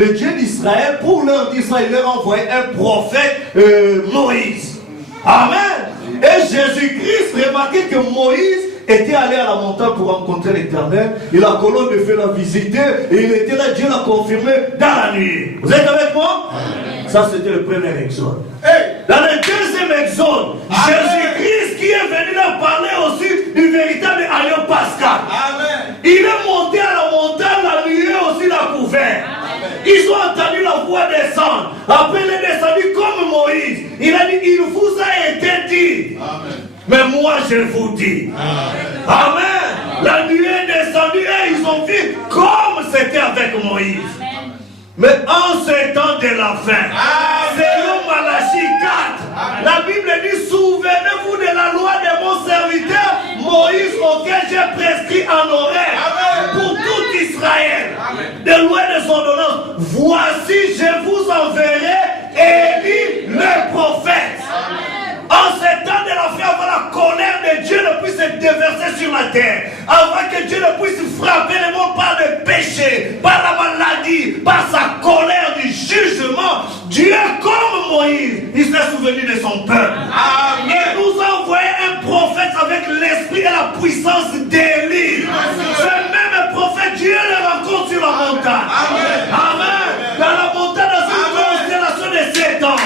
le Dieu d'Israël, pour leur dire ça, il leur a envoyé un prophète, Moïse. Amen. Et Jésus-Christ, remarquez que Moïse était allé à la montagne pour rencontrer l'Éternel, et la colonne de feu l'a visité, et il était là, Dieu l'a confirmé dans la nuit. Vous êtes avec moi? Amen. Ça, c'était le premier exode. Dans le deuxième exode, Jésus-Christ qui est venu là parler aussi du véritable agneau pascal. Amen. Il est monté à la montagne, la nuée aussi l'a couvert. Ils ont entendu la voix descendre. Après, il est descendu comme Moïse. Il a dit, il vous a été dit. Amen. Mais moi, je vous dis. Amen. Amen. La nuée est descendue et ils ont vu comme c'était avec Moïse. Amen. Mais en ce temps de la fin, selon Malachie 4, la Bible dit, souvenez-vous de la loi de mon serviteur Moïse auquel j'ai prescrit en horaire pour tout Israël. Amen. De loin de son ordonnance, voici je vous enverrai Élie le prophète. Amen. En ce temps de la fin, avant la colère de Dieu ne puisse se déverser sur la terre, avant que Dieu ne puisse frapper le monde par le péché, par la maladie, par sa colère du jugement, Dieu comme Moïse, il s'est souvenu de son peuple. Amen. Il nous a envoyé un prophète avec l'esprit et la puissance d'Élie. Ce même prophète, Dieu le rencontre sur la montagne. Amen. Amen. Dans la montagne, dans une constellation de 7 ans,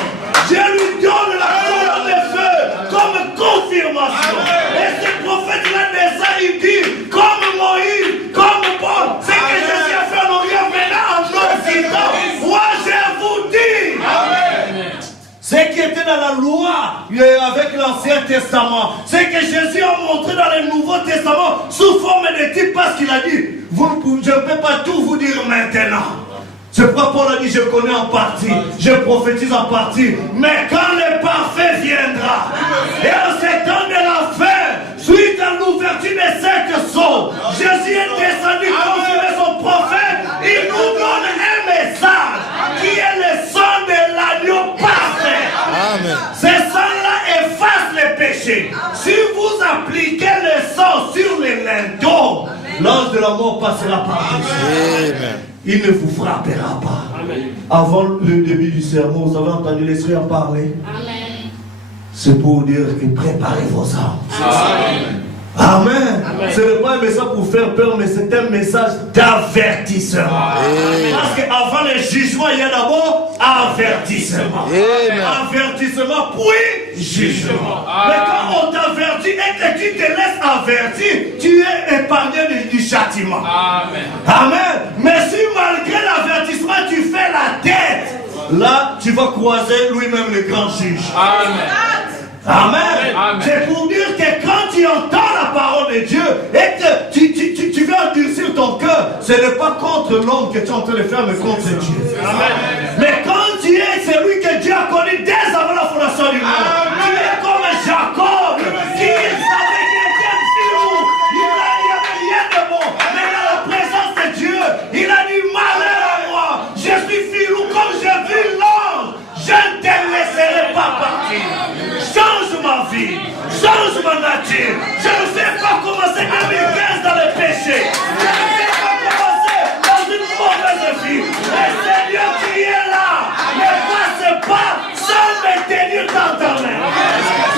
Dieu lui donne la colonne de feu comme confirmation. Amen. Et ce prophète-là déjà, il dit, comme Moïse, comme Paul, ce que Jésus a fait en Orient, maintenant en Occident, moi je vous dis. Amen. Ce qui était dans la loi avec l'Ancien Testament, ce que Jésus a montré dans le Nouveau Testament sous forme de type, parce qu'il a dit, je ne peux pas tout vous dire maintenant. C'est pourquoi Paul a dit, je connais en partie, je prophétise en partie, mais quand le parfait viendra, et en ce temps de la fin, suite à l'ouverture de cette sceaux, Jésus est descendu confirmer son prophète, il nous donne un message qui est le sang de l'agneau parfait. Amen. Ce sang-là efface les péchés. Si vous appliquez le sang sur les linteaux, l'ange de la mort passera par dessus. Amen. Il ne vous frappera pas. Amen. Avant le début du sermon, vous avez entendu l'Esprit en parler. Amen. C'est pour dire que préparez vos âmes. Amen. Amen. Amen. Ce n'est pas un message pour faire peur, mais c'est un message d'avertissement. Parce qu'avant le jugement, il y a d'abord avertissement. Amen. Avertissement, puis jugement. Amen. Mais quand on t'avertit et que tu te laisses avertir, tu es épargné du châtiment. Amen. Amen. Mais si malgré l'avertissement, tu fais la tête, là, tu vas croiser lui-même le grand juge. Amen. Amen. Amen. C'est pour dire que quand tu entends la parole de Dieu et que tu veux endurcir ton cœur, ce n'est pas contre l'homme que tu es en train de faire, mais contre Dieu. Amen. Mais quand tu es celui que Dieu a connu dès avant la fondation du monde, tu es comme Jacob qui savait qu'il était filou. Il n'y avait rien de bon. Mais dans la présence de Dieu, il a dit, malheur à moi, je suis filou comme j'ai vu l'ange. Je ne te laisserai pas partir. Change ma vie, change ma nature. Je ne vais pas commencer 2015 dans le péché. Je ne vais pas commencer dans une mauvaise vie. Le Seigneur qui est là ne passe pas sans me tenir dans ta main.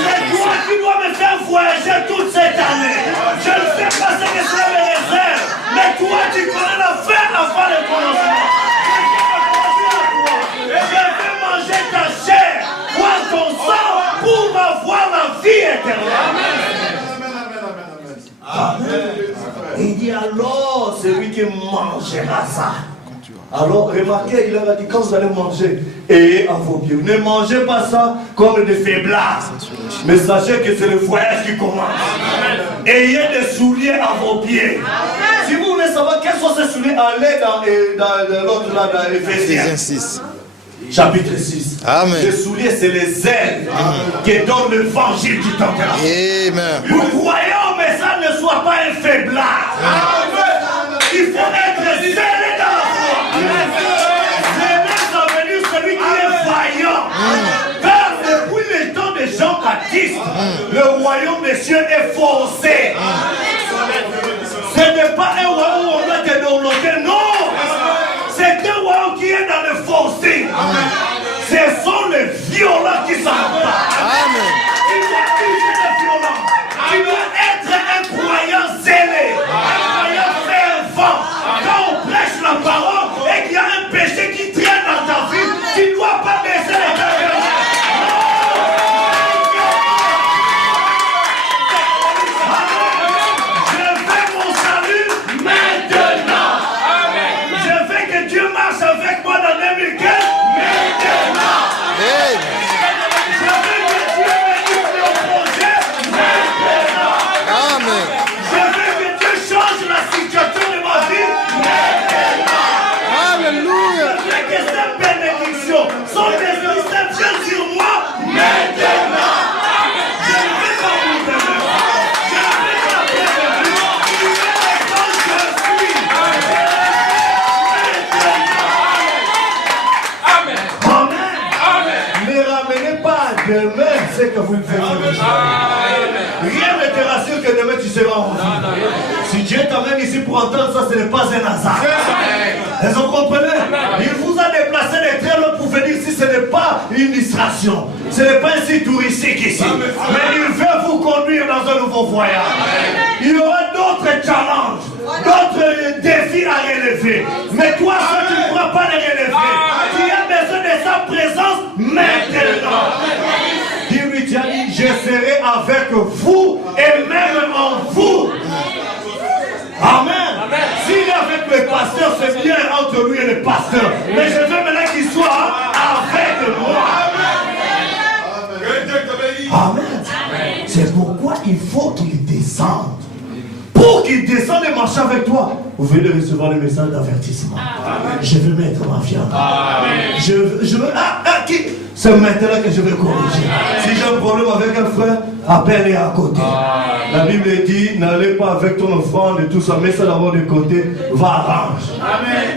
C'est toi qui dois me faire voyager toute cette année. Je ne sais pas ce que c'est mes réserves, mais toi tu connais la fin avant le commencement. Je vais manger ta chair, boire ton sang pour avoir la vie éternelle. Amen. Il dit alors celui qui mangera ça. Alors remarquez, il leur a dit quand vous allez manger, ayez à vos pieds. Ne mangez pas ça comme des faiblards, mais sachez que c'est le voyage qui commence. Ayez des souliers à vos pieds. Si vous voulez savoir quels sont ces souliers, allez dans l'autre là, dans Éphésiens 6. Chapitre 6. Amen. Les souliers, c'est les ailes qui donnent l'évangile du temps de la vie. Vous croyez au message, ne soit pas un faiblard. Il faut être zélé dans la foi. Zélé, ça veut dire celui qui est vaillant. Car depuis le temps des gens baptistes, le royaume des cieux est forcé. Ce n'est pas un royaume où on doit te développer, non. C'est un royaume qui est dans son esprit Saint vient sur moi maintenant. Je ne vais pas vous démêler. Je ne vais pas vous démêler. Il est quand je suis. Amen. Ne ramenez pas à demain ce que vous faites. Rien ne te rassure que demain tu seras en vie. Si Dieu t'amène ici pour entendre ça, ce n'est pas un hasard. Est-ce que vous comprenez? Il vous a déplacé des très loin pour venir ici. Ce n'est pas une distraction. Ce n'est pas un site touristique ici. Mais il veut vous conduire dans un nouveau voyage. Il y aura d'autres challenges, d'autres défis à relever. Mais toi, ça, tu ne pourras pas les relever. Tu as besoin de sa présence maintenant. Dis-lui, tu as dit, je serai avec vous et même en vous. Amen. S'il est avec le pasteur, c'est bien entre lui et le pasteur. Mais je veux maintenant qu'il soit avec moi. Amen. C'est pourquoi il faut qu'il descende. Pour qu'il descende et marche avec toi, vous venez recevoir le message d'avertissement. Je veux mettre ma viande. Je veux. C'est maintenant que je vais corriger. Si j'ai un problème avec un frère, appelle-les à côté. La Bible dit, n'allez pas avec ton offrande et tout ça, mets ça d'abord de côté, va arranger.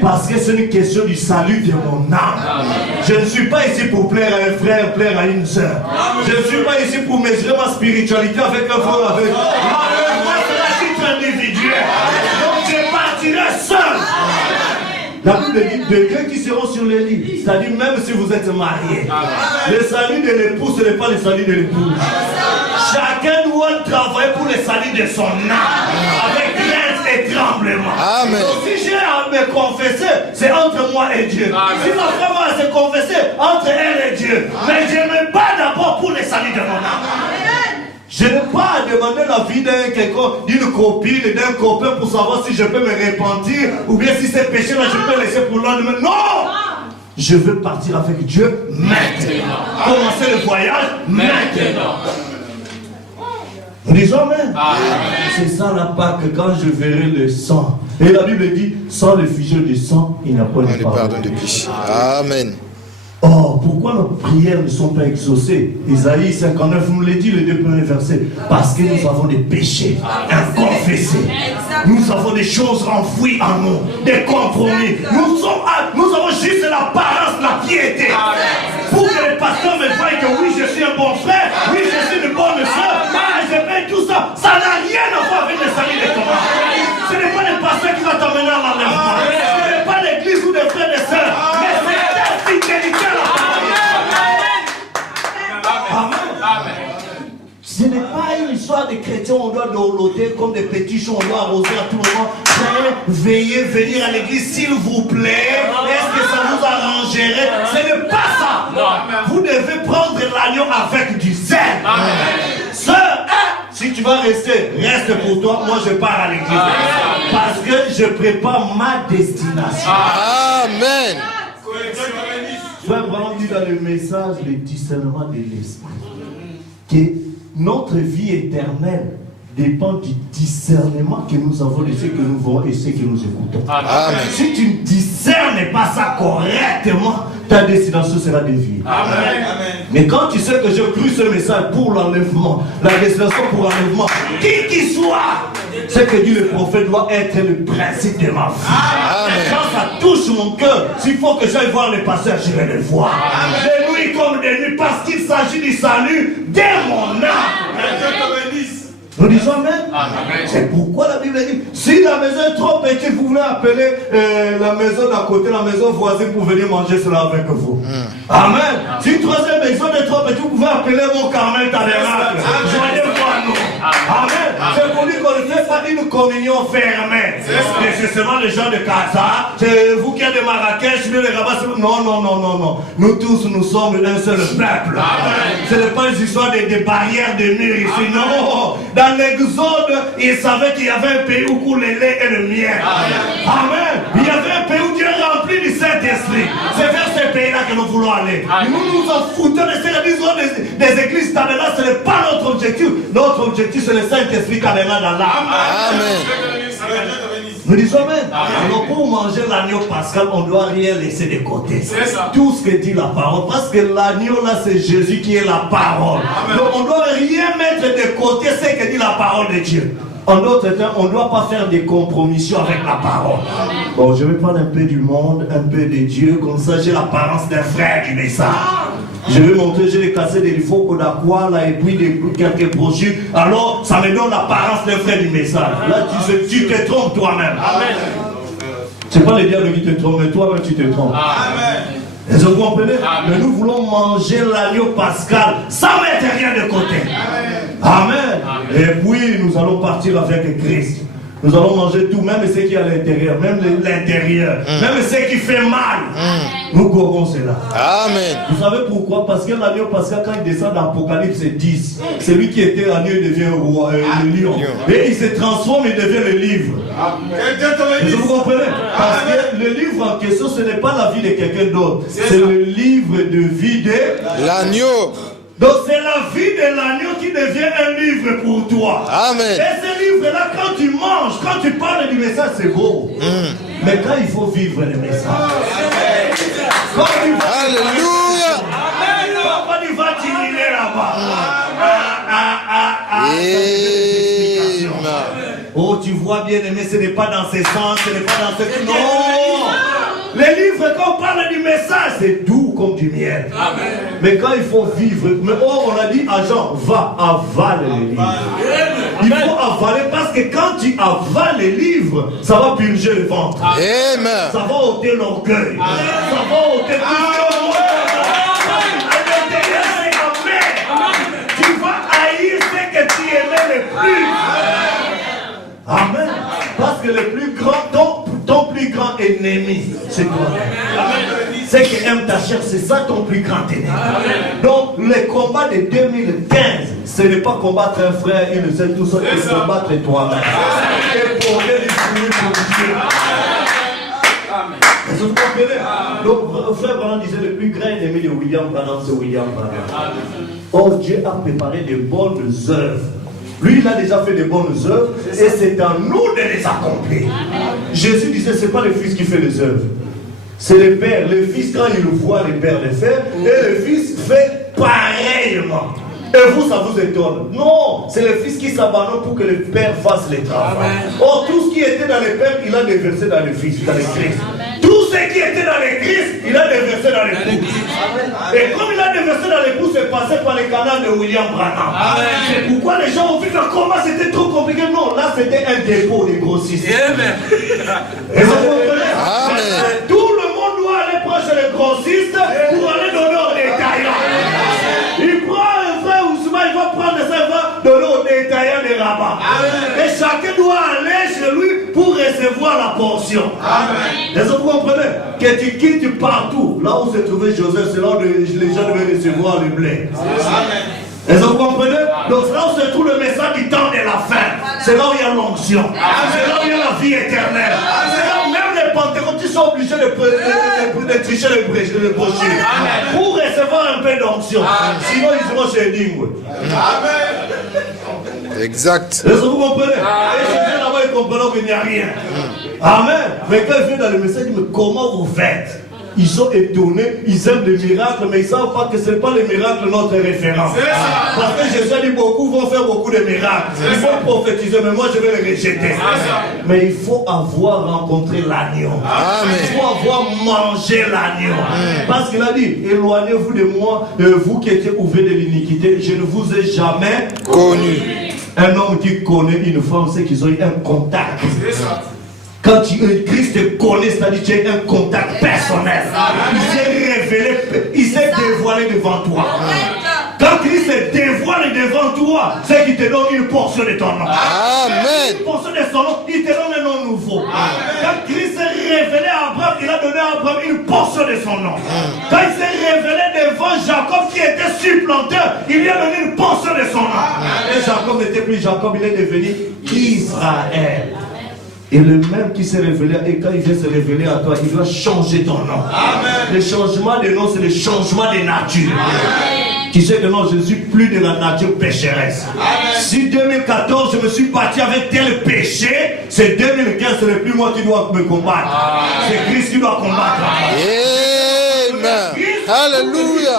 Parce que c'est une question du salut de mon âme. Je ne suis pas ici pour plaire à un frère, plaire à une soeur. Je ne suis pas ici pour mesurer ma spiritualité avec un frère, avec. Moi, c'est la titre individuel. Donc je partirai seul. La Bible dit de ceux qui seront sur les lits, c'est-à-dire même si vous êtes mariés, le salut de l'époux, ce n'est pas le salut de l'épouse. Chacun doit travailler pour le salut de son âme, avec crainte et tremblement. Amen. Donc si j'ai à me confesser, c'est entre moi et Dieu. Si ma femme va se confesser, entre elle et Dieu. Mais je me bats d'abord pour le salut de mon âme. Je n'ai pas à demander la vie d'une copine, d'un copain pour savoir si je peux me repentir ou bien si ces péchés-là je peux laisser pour le lendemain. Non! Je veux partir avec Dieu maintenant. Commencer le voyage maintenant. Nous disons Amen. C'est ça la Pâque quand je verrai le sang. Et la Bible dit, sans l'effusion du sang, il n'y a pas de pardon de péché. Amen. Oh, pourquoi nos prières ne sont pas exaucées? Isaïe 59 nous le dit, les 2 premiers versets. Parce que nous avons des péchés inconfessés. Nous avons des choses enfouies en nous, des compromis. Nous avons juste l'apparence, la piété. Pour que les pasteurs me voient que oui, je suis un bon frère, oui, je suis une bonne soeur, je fais tout ça. Ça n'a rien à voir avec le salut de ton âme. Ce n'est pas le pasteur qui va t'emmener à l'enlèvement. Ce n'est pas l'église ou des frères et sœurs. Mais c'est ta fidélité à la parole. Amen. Ce n'est pas une histoire de chrétiens, on doit dorloter comme des petits champs, on doit arroser à tout moment. Veuillez venir à l'église s'il vous plaît. Est-ce que ça vous arrangerait? Ce n'est pas ça. Vous devez prendre l'agneau avec du zèle. Sœur, si tu vas rester, reste pour toi. Moi je pars à l'église. Parce que je prépare ma destination. Amen. Frère Branham dit dans le message le discernement de l'esprit que notre vie éternelle dépend du discernement que nous avons de ce que nous voyons et ce que nous écoutons. Amen. Si tu ne discernes pas ça correctement, ta destination sera déviée. Amen. Mais quand tu sais que j'ai cru ce message pour l'enlèvement, la destination pour l'enlèvement, qui qu'il soit, ce que dit le prophète doit être le principe de ma vie. Amen. Quand ça touche mon cœur, s'il faut que j'aille voir les pasteurs, je vais les voir. De nuit comme de nuit, parce qu'il s'agit du salut de mon âme. Nous disons Amen. C'est pourquoi la Bible dit, si la maison est trop petite, vous voulez appeler la maison d'à côté, la maison voisine pour venir manger cela avec vous. Amen. Si une troisième maison est trop petite, vous pouvez appeler mon Carmel Tabernacle. Joignez voir nous. Amen. C'est pour lui qu'on ne fait pas une communion fermée. C'est seulement les gens de Casa, c'est vous qui êtes de Marrakech, les Rabat. Non. Nous tous, nous sommes un seul peuple. Ce n'est pas une histoire de barrières de murs ici. Non. Dans l'Exode, ils savaient qu'il y avait un pays où coule le lait et le miel. Amen. Il y avait un pays où Dieu rempli du Saint-Esprit. C'est vers ce pays-là que nous voulons aller. Nous nous en foutons de ces des églises tabernacles. Ce n'est pas notre objectif. Notre objectif, c'est le Saint-Esprit tabernacle dans l'âme. Amen. Nous disons Amen. Alors pour manger l'agneau pascal, on ne doit rien laisser de côté. Tout ce que dit la parole. Parce que l'agneau là, c'est Jésus qui est la parole. Amen. Donc on ne doit rien mettre de côté ce que dit la parole de Dieu. En d'autres termes, on ne doit pas faire des compromissions avec la parole. Bon, je vais prendre un peu du monde, un peu de Dieu, comme ça j'ai l'apparence d'un frère du message. Je vais montrer, j'ai les cassettes de l'IFO, Kodakwa, là, et puis quelques brochures. Alors, ça me donne l'apparence d'un frère du message. Là, tu te trompes toi-même. Amen. C'est pas le diable qui te trompe, mais toi-même tu te trompes. Amen. Est-ce que vous comprenez? Mais nous voulons manger l'agneau pascal sans mettre rien de côté. Amen. Amen. Et puis nous allons partir avec Christ. Nous allons manger tout, même ce qui est à l'intérieur, même l'intérieur, même ce qui fait mal. Nous gorons cela. Amen. Vous savez pourquoi? Parce que l'agneau pascal, quand il descend dans Apocalypse 10, celui qui était l'agneau, il devient roi, le lion. Et il se transforme, il devient le livre. Amen. Vous comprenez? Parce que le livre en question, ce n'est pas la vie de quelqu'un d'autre. C'est le livre de vie de l'agneau. Donc c'est la vie de l'agneau qui devient un livre pour toi. Amen. Et ce livre-là, quand tu manges, quand tu parles du message, c'est beau. Mais quand il faut vivre le message. Alléluia. Quand tu vas dîner là-bas. Oh, tu vois bien aimé, ce n'est pas dans ce sens, ce n'est pas dans ce... Non. Les livres, quand on parle du message, c'est doux comme du miel. Amen. Mais quand il faut vivre, mais on a dit à Jean, va, avale les livres. Il faut avaler parce que quand tu avales les livres, ça va purger le ventre. Amen. Ça va ôter l'orgueil. Ça va ôter tout ce monde. Tu vas haïr ce que tu aimais le plus. Amen. Parce que le plus grand, ton plus grand ennemi, c'est toi. C'est qui aime ta chair, c'est ça ton plus grand ennemi. Donc, le combat de 2015, ce n'est pas combattre un frère, une seule, tout ça, c'est combattre toi-même. Et pour Dieu, pour Dieu. Est-ce que vous comprenez? Donc, frère Branham disait le plus grand ennemi de William Branham, c'est William Branham. Or, Dieu a préparé de bonnes œuvres. Lui, il a déjà fait de bonnes œuvres et c'est à nous de les accomplir. Jésus disait, ce n'est pas le Fils qui fait les œuvres. C'est le Père. Le Fils, quand il voit le Père le faire, et le Fils fait pareillement. Et vous, ça vous étonne. Non, c'est le Fils qui s'abandonne pour que le Père fasse le travail. Or, tout ce qui était dans le Père, il a déversé dans le Fils, dans le Christ. Tout ce qui était dans le Christ, il a déversé dans l'époux. Et comme il a déversé dans l'époux, c'est passé par le canal de William Branham. C'est pourquoi les gens ont vu que comment c'était trop compliqué. Non, là c'était un dépôt de grossistes. Et vous comprenez? Tout le monde doit aller proche des grossistes pour aller donner aux détaillants. Il prend un frère Ousmane, il va prendre ça, il va donner aux détaillants des rabats. Et chacun doit aller chez lui pour recevoir la portion. Est-ce que vous comprenez? Que tu quittes partout. Là où se trouvait Joseph, c'est là où les gens devaient recevoir le blé. Est-ce que vous comprenez? Donc là où se trouve le message du temps de la fin. C'est là où il y a l'onction. C'est là où il y a la vie éternelle. C'est là où même les pentecôtistes sont obligés de tricher les brochures. Pour recevoir un peu d'onction. Sinon ils seront chez Dingwe. Amen. Exact. Est-ce que vous comprenez? Et chez là-bas ils comprennent qu'il n'y a rien. Amen. Mais quand ils viennent dans le message, ils disent, mais comment vous faites? Ils sont étonnés, ils aiment les miracles, mais ils ne savent pas que ce n'est pas les miracles notre référence. Parce que Jésus a dit, beaucoup vont faire beaucoup de miracles. Ils vont prophétiser, mais moi je vais les rejeter. Mais il faut avoir rencontré l'agneau. Il faut avoir mangé l'agneau. Parce qu'il a dit, éloignez-vous de moi, vous qui étiez ouverts de l'iniquité, je ne vous ai jamais connu. Un homme qui connaît une femme, c'est qu'ils ont eu un contact. Quand Christ te connaît, c'est-à-dire que tu as un contact personnel. Il s'est révélé, il s'est dévoilé devant toi. Quand Christ se dévoile devant toi, c'est qu'il te donne une portion de ton nom. Amen. Une portion de son nom, il te donne un nom nouveau. Quand Christ s'est révélé à Abraham, il a donné à Abraham une portion de son nom. Quand il s'est révélé devant Jacob qui était supplanteur, il lui a donné une portion de son nom. Et Jacob n'était plus Jacob, il est devenu Israël. Et le même qui s'est révélé, et quand il vient se révéler à toi, il va changer ton nom. Amen. Le changement de nom, c'est le changement de nature. Amen. qui sait que non, je ne suis plus de la nature pécheresse. Si 2014, je me suis battu avec tel péché, c'est 2015, ce n'est plus moi qui dois me combattre. C'est Christ qui doit combattre. Amen. Alléluia.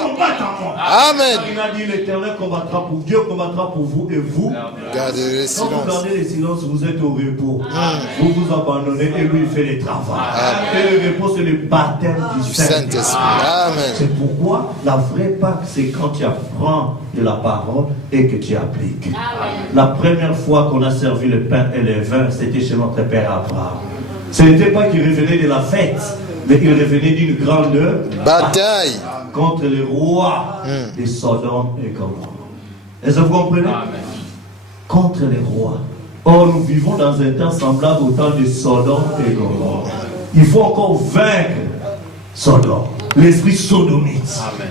Amen. Il a dit l'Éternel combattra pour Dieu, combattra pour vous et vous. Gardez le silence. Quand vous gardez le silence, vous êtes au repos. Vous vous abandonnez et lui il fait le travail. Et le repos, c'est le baptême du Saint-Esprit. Amen. C'est pourquoi la vraie Pâque, c'est quand tu apprends de la parole et que tu appliques. La première fois qu'on a servi le pain et le vin, c'était chez notre père Abraham. Ce n'était pas qu'il revenait de la fête, mais il revenait d'une grande bataille contre les rois de Sodome et Gomorrhe. Est-ce que vous comprenez? Contre les rois. Or, nous vivons dans un temps semblable au temps de Sodome et Gomorrhe. Il faut encore vaincre Sodome, l'esprit sodomite. Amen.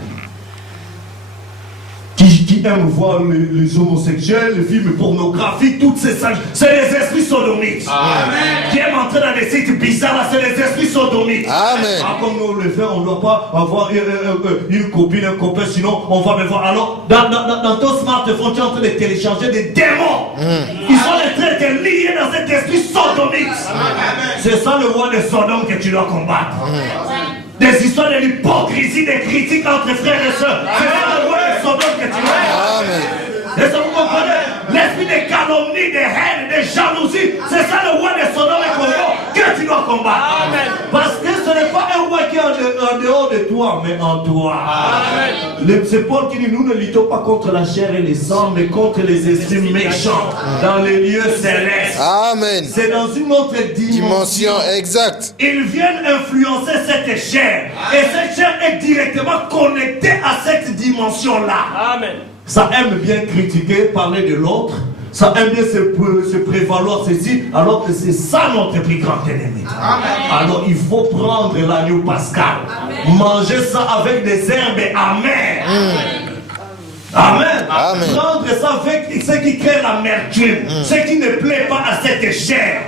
Qui aime voir les homosexuels, les films pornographiques, toutes ces salles, c'est les esprits sodomites. Amen. Qui aiment entrer dans des sites bizarres, là, c'est les esprits sodomites. Amen. Ah, comme nous le faisons, on ne doit pas avoir une copine, un copain, sinon on va me voir. Alors, dans ton smartphone, tu es en train de télécharger des démons. Ils sont en train de liés dans cet esprit sodomite. C'est ça le roi de Sodome que tu dois combattre. Des histoires de l'hypocrisie, des critiques entre frères et sœurs. C'est ça le roi de Sodome que tu dois. Amen. Est-ce que vous comprenez? L'esprit de calomnie, de haine, de jalousie, c'est ça le roi de Sodome et Gomorrhe que tu dois combattre. Amen. Parce que ce n'est pas un roi qui est en dehors de toi, mais en toi. C'est Paul qui dit, nous ne luttons pas contre la chair et les sangs, mais contre les esprits méchants dans les lieux célestes. Amen. C'est dans une autre dimension. Exact. Ils viennent influencer cette chair. Et cette chair est directement connectée à cette dimension-là. Amen. Ça aime bien critiquer, parler de l'autre. Ça aime bien se prévaloir ceci, alors que c'est ça notre plus grand ennemi. Amen. Alors il faut prendre l'agneau pascal. Amen. Manger ça avec des herbes amères. Amen. Amen. Prendre ça avec ce qui crée l'amertume, ce qui ne plaît pas à cette chair.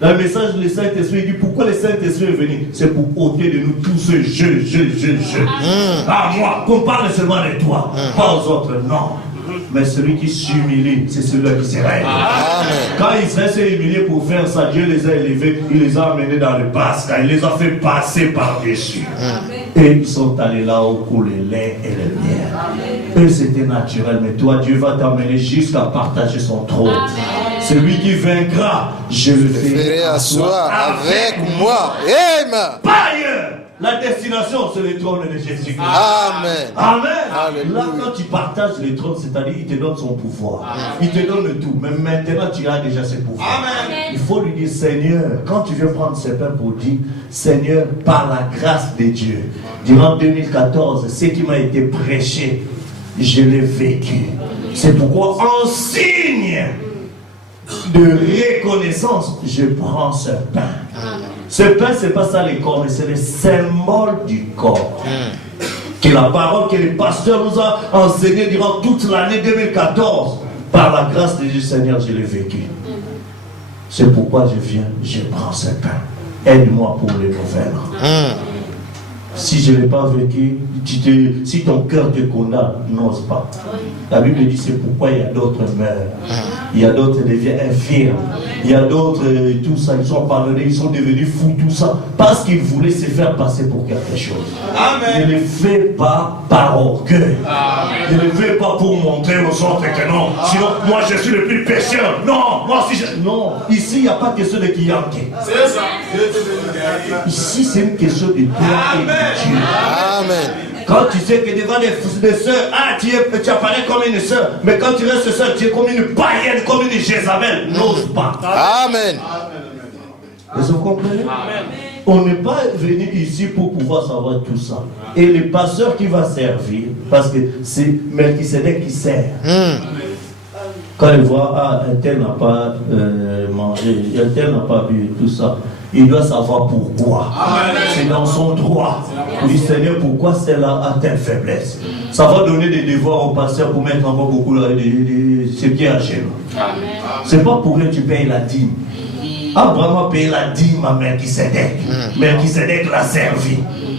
Dans le message du Saint-Esprit, il dit pourquoi le Saint-Esprit est venu? C'est pour ôter de nous tous ce je. Ah, moi, qu'on parle seulement de toi, pas aux autres, non. Mais celui qui s'humilie, c'est celui qui s'élève. Quand Israël s'est humilié pour faire ça, Dieu les a élevés, il les a amenés dans le Pasque, il les a fait passer par-dessus. Et ils sont allés là où coule le lait et le miel. Eux, c'était naturel, mais toi, Dieu va t'amener jusqu'à partager son trône. Celui qui vaincra, je le ferai asseoir avec moi. Amen. Pas ailleurs. La destination, c'est le trône de Jésus-Christ. Amen. Amen. Alléluia. Là, quand tu partages le trône, c'est-à-dire il te donne son pouvoir. Il te donne tout. Mais maintenant, tu as déjà ses pouvoirs. Amen. Il faut lui dire, Seigneur, quand tu viens prendre ses pains pour dire, Seigneur, par la grâce de Dieu, durant 2014, ce qui m'a été prêché, je l'ai vécu. C'est pourquoi, en signe de reconnaissance, je prends ce pain. Ce pain, ce n'est pas ça le corps, mais c'est le symbole du corps. Que la parole que le pasteur nous a enseigné durant toute l'année 2014, par la grâce de Dieu Seigneur, je l'ai vécu. C'est pourquoi je viens, je prends ce pain. Aide-moi pour les nouvelles. Si je ne l'ai pas vécu, si ton cœur te condamne, n'ose pas. La Bible dit c'est pourquoi il y a d'autres meurent. Il y a d'autres qui deviennent infirmes. Il y a d'autres, tout ça, ils sont pardonnés, ils sont devenus fous, tout ça, parce qu'ils voulaient se faire passer pour quelque chose. Amen. Ne le fais pas par orgueil. Ne le fais pas pour montrer aux autres que non. Sinon, moi je suis le plus pécheur. Non, moi si je... Non, ici il n'y a pas question de Kiyanké. C'est ça. Ici c'est une question de toi et de Dieu. Amen. Quand tu sais que devant des sœurs, tu apparais comme une sœur, mais quand tu restes seul, tu es comme une païenne, comme une Jézabel, n'ose pas. Amen. Est-ce que vous comprenez? Amen. On n'est pas venu ici pour pouvoir savoir tout ça. Et le pasteur qui va servir, parce que c'est Melchisedec qui sert. Quand il voit, un tel n'a pas mangé, un tel n'a pas bu, tout ça, il doit savoir pourquoi. C'est dans son droit. Il dit, Seigneur, pourquoi celle-là a telle faiblesse? Ça va donner des devoirs au pasteur pour mettre encore beaucoup de ses pieds à genoux. C'est pas pour rien que tu payes la dîme. Abraham a payé la dîme à Melchisedec. Melchisedec l'a servi.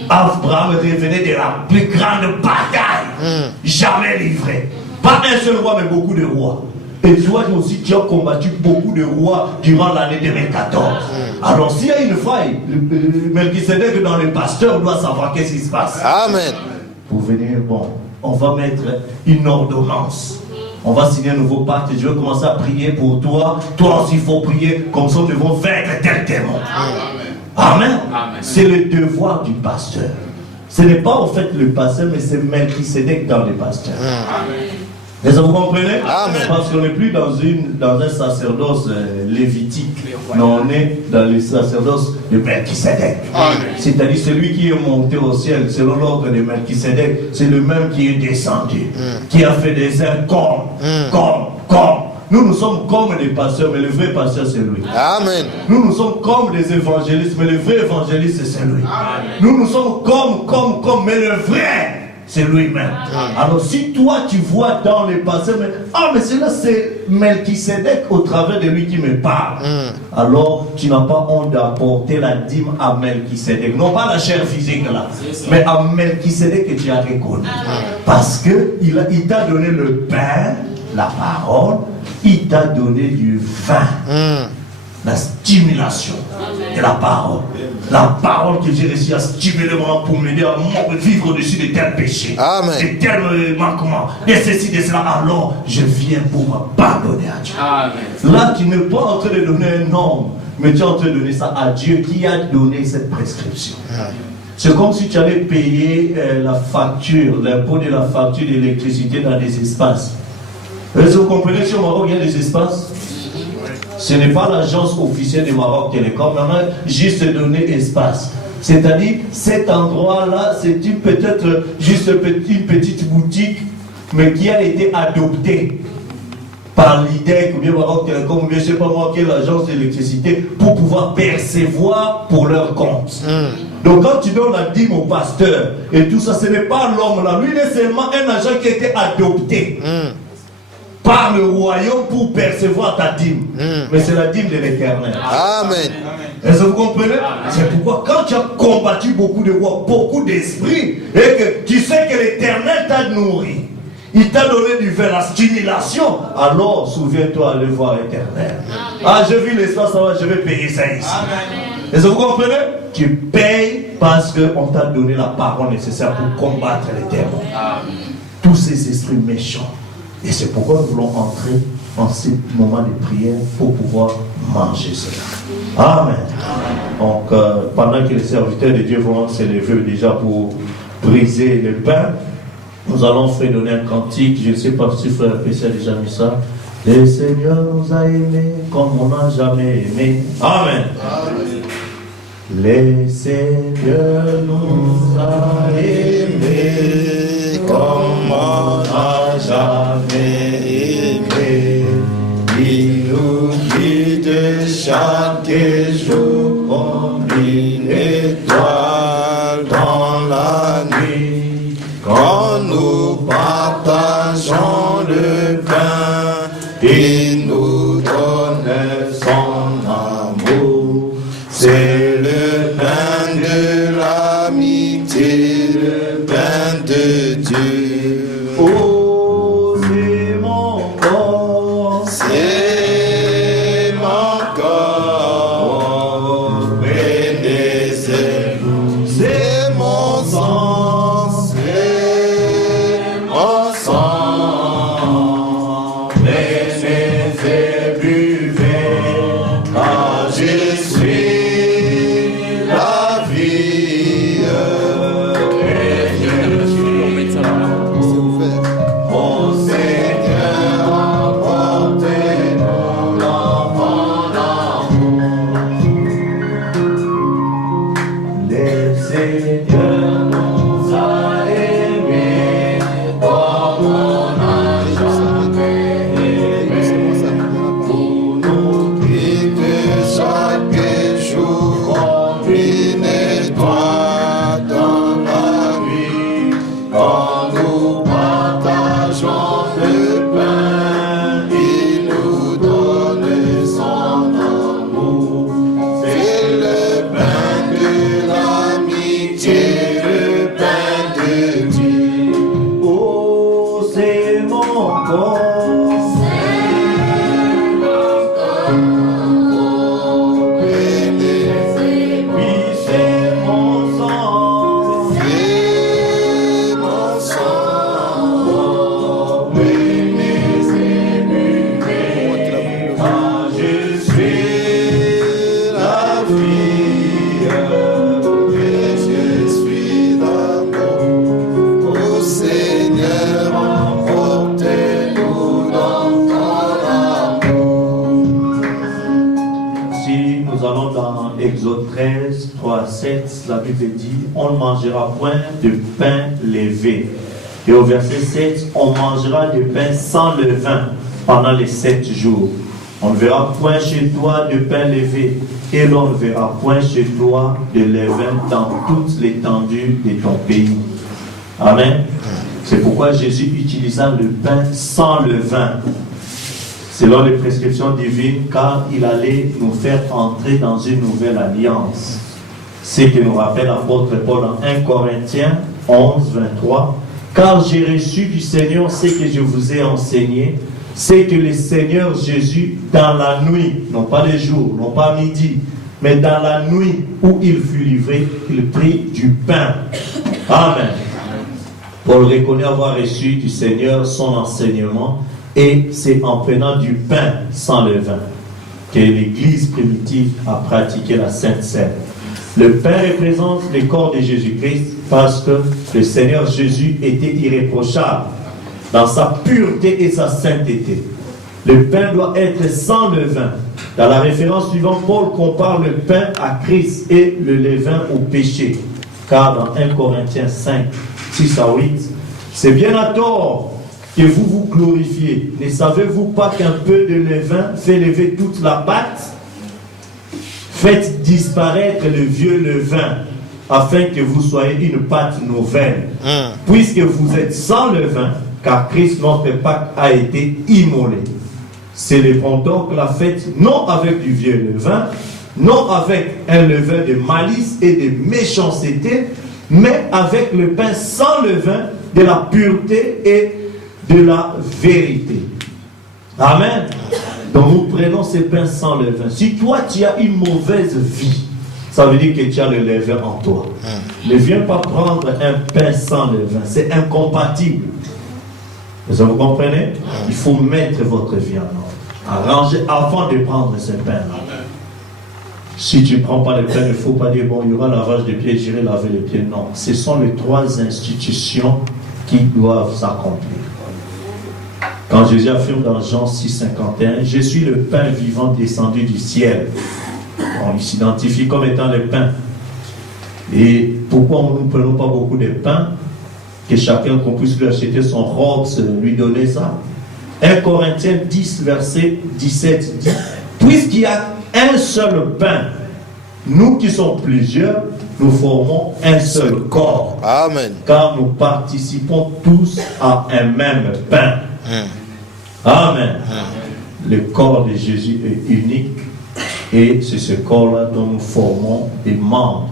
Abraham revenait de la plus grande bataille jamais livrée. Pas un seul roi, mais beaucoup de rois. Et toi aussi, tu as combattu beaucoup de rois durant l'année 2014. Alors, s'il y a une faille, Melchisedec dans les pasteurs doit savoir qu'est-ce qui se passe. Amen. Pour venir, bon, on va mettre une ordonnance. On va signer un nouveau pacte. Je vais commencer à prier pour toi. Toi aussi, il faut prier. Comme ça, nous devons vaincre tel démon. Amen. Amen. C'est le devoir du pasteur. Ce n'est pas en fait le pasteur, mais c'est Melchisedec dans les pasteurs. Amen. Est-ce que vous comprenez? Amen. Parce qu'on n'est plus dans un sacerdoce lévitique, mais on est dans le sacerdoce de Melchisedec. C'est-à-dire celui qui est monté au ciel selon l'ordre de Melchisedec, c'est le même qui est descendu, qui a fait des airs comme. Nous sommes comme des pasteurs, mais le vrai pasteur c'est lui. Amen. Nous sommes comme des évangélistes, mais le vrai évangéliste c'est lui. Amen. Nous sommes comme, mais le vrai c'est lui-même. Alors si toi tu vois dans les pasteurs, mais cela c'est Melchisedec au travers de lui qui me parle. Alors tu n'as pas honte d'apporter la dîme à Melchisedec. Non pas la chair physique là, mais à Melchisedec que tu as reconnu. Parce qu'il t'a donné le pain, la parole, il t'a donné du vin. La stimulation de la parole. La parole que j'ai réussi à stimuler pour m'aider à vivre au-dessus de tels péchés, de tels manquements, de ceci, de cela. Alors, je viens pour m'abandonner à Dieu. Amen. Là, tu n'es pas en train de donner un homme, mais tu es en train de donner ça à Dieu qui a donné cette prescription. C'est comme si tu allais payer la facture, l'impôt de la facture d'électricité dans des espaces. Est-ce que vous comprenez sur Maroc, il y a des espaces? Ce n'est pas l'agence officielle du Maroc Télécom, on a juste donné espace. C'est-à-dire, cet endroit-là, c'est peut-être juste une petite boutique, mais qui a été adoptée par l'IDEC, ou bien Maroc Télécom, ou bien je ne sais pas moi, quelle agence d'électricité, pour pouvoir percevoir pour leur compte. Donc quand tu donnes la dîme au pasteur, et tout ça, ce n'est pas l'homme là, lui il est seulement un agent qui a été adopté par le royaume pour percevoir ta dîme. Mais c'est la dîme de l'Éternel. Amen. Est-ce que vous comprenez? C'est pourquoi quand tu as combattu beaucoup de rois, beaucoup d'esprits, et que tu sais que l'Éternel t'a nourri, il t'a donné du vin, la stimulation, alors souviens-toi d'aller voir l'Éternel. Ah, je vis l'espace, je vais payer ça ici. Est-ce que vous comprenez? Tu payes parce qu'on t'a donné la parole nécessaire pour combattre les démons. Tous ces esprits méchants. Et c'est pourquoi nous voulons entrer en ce moment de prière pour pouvoir manger cela. Amen. Donc, pendant que les serviteurs de Dieu vont s'élever déjà pour briser le pain, nous allons donner un cantique. Je ne sais pas si Frère PC a déjà mis ça. Le Seigneur nous a aimés comme on n'a jamais aimé. Amen. Le Seigneur nous a aimés comme on n'a jamais aimé. Il nous guide chaque jour comme une étoile dans la nuit. Quand nous partageons le pain, il nous donne son amour. C'est le pain de l'amitié, le pain de Dieu. Oh, c'est mon corps, c'est mon corps. Prenez-le, c'est mon sang, c'est mon sang. Prenez-le, buvez, car je suis la vie. la Bible dit, on ne mangera point de pain levé. Et au verset 7, on mangera du pain sans levain pendant les 7 jours. On ne verra point chez toi de pain levé, et l'on ne verra point chez toi de levain dans toute l'étendue de ton pays. Amen. C'est pourquoi Jésus utilisa le pain sans levain, selon les prescriptions divines, car il allait nous faire entrer dans une nouvelle alliance. Ce que nous rappelle l'apôtre Paul en 1 Corinthiens 11, 23. Car j'ai reçu du Seigneur ce que je vous ai enseigné, c'est que le Seigneur Jésus, dans la nuit, non pas le jour, non pas midi, mais dans la nuit où il fut livré, il prit du pain. Amen. Paul reconnaît avoir reçu du Seigneur son enseignement, et c'est en prenant du pain sans levain que l'Église primitive a pratiqué la Sainte Seine. Le pain représente le corps de Jésus-Christ parce que le Seigneur Jésus était irréprochable dans sa pureté et sa sainteté. Le pain doit être sans levain. Dans la référence suivante, Paul compare le pain à Christ et le levain au péché. Car dans 1 Corinthiens 5, 6 à 8, c'est bien à tort que vous vous glorifiez. Ne savez-vous pas qu'un peu de levain fait lever toute la pâte? Faites disparaître le vieux levain, afin que vous soyez une pâte nouvelle. Puisque vous êtes sans levain, car Christ, notre Pâque, a été immolé. Célébrons donc la fête non avec du vieux levain, non avec un levain de malice et de méchanceté, mais avec le pain sans levain de la pureté et de la vérité. Amen. Donc nous prenons ces pains sans levain. Si toi tu as une mauvaise vie, ça veut dire que tu as le levain en toi. Ne viens pas prendre un pain sans levain, c'est incompatible. Vous comprenez? Il faut mettre votre vie en ordre, arranger avant de prendre ce pain-là. Si tu ne prends pas le pain, il ne faut pas dire, bon, il y aura lavage de pieds, j'irai laver les pieds. Non, ce sont les 3 institutions qui doivent s'accomplir. Quand Jésus affirme dans Jean 6, 51, je suis le pain vivant descendu du ciel. On s'identifie comme étant le pain. Et pourquoi nous ne prenons pas beaucoup de pain? Que chacun qu'on puisse lui acheter son robe, lui donner ça. 1 Corinthiens 10, verset 17 dit, puisqu'il y a un seul pain, nous qui sommes plusieurs, nous formons un seul corps. Amen. Car nous participons tous à un même pain. Amen. Le corps de Jésus est unique et c'est ce corps-là dont nous formons des membres.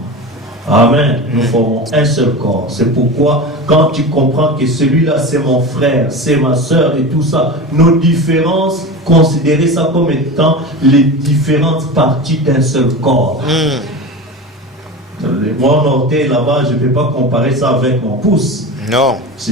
Amen. Nous formons un seul corps. C'est pourquoi quand tu comprends que celui-là c'est mon frère, c'est ma soeur et tout ça, nos différences, considérez ça comme étant les différentes parties d'un seul corps. Mon orteil là-bas, je ne peux pas comparer ça avec mon pouce. Non.